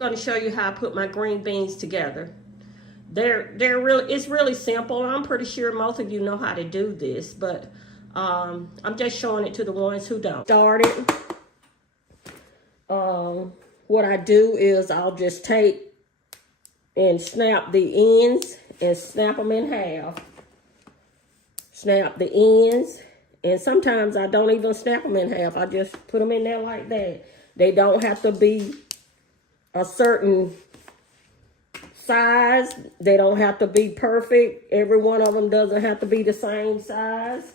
going to show you how I put my green beans together. It's really simple. I'm pretty sure most of you know how to do this, but I'm just showing it to the ones who don't. Started. What I do is I'll just take and snap the ends and snap them in half. Snap the ends, and sometimes I don't even snap them in half. I just put them in there like that. They don't have to be a certain size. They don't have to be perfect. Every one of them doesn't have to be the same size.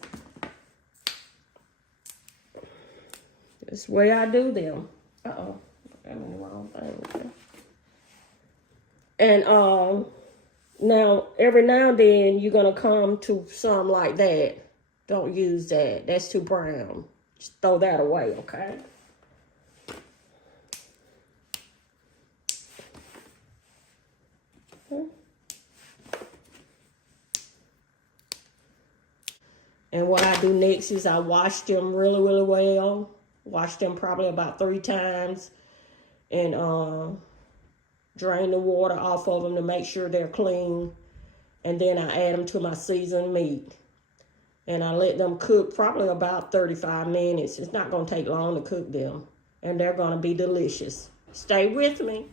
That's the way I do them. Uh-oh. I'm in the wrong thing. And now, every now and then, you're going to come to some like that. Don't use that. That's too brown. Just throw that away, okay? And what I do next is I wash them really, really well. Wash them probably about 3 times. And drain the water off of them to make sure they're clean. And then I add them to my seasoned meat. And I let them cook probably about 35 minutes. It's not going to take long to cook them. And they're going to be delicious. Stay with me.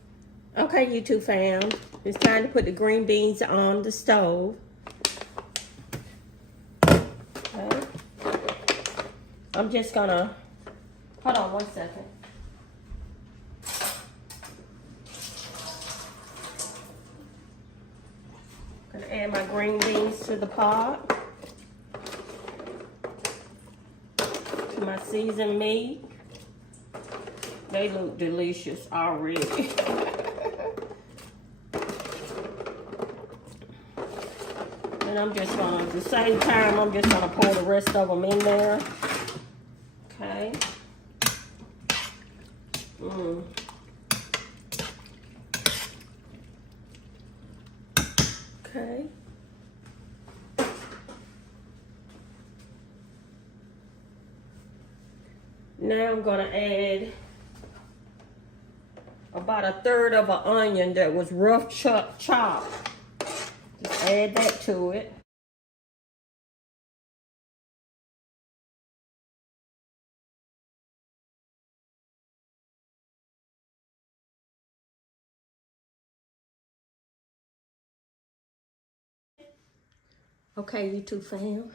Okay, YouTube fam. It's time to put the green beans on the stove. Okay. I'm just going to... Hold on 1 second. I'm going to add my green beans to the pot. To my seasoned meat. They look delicious already. And I'm just going to, at the same time, I'm just going to pour the rest of them in there. Okay. Okay. Now I'm going to add about 1/3 of an onion that was rough chopped. Just add that to it. Okay, YouTube fam.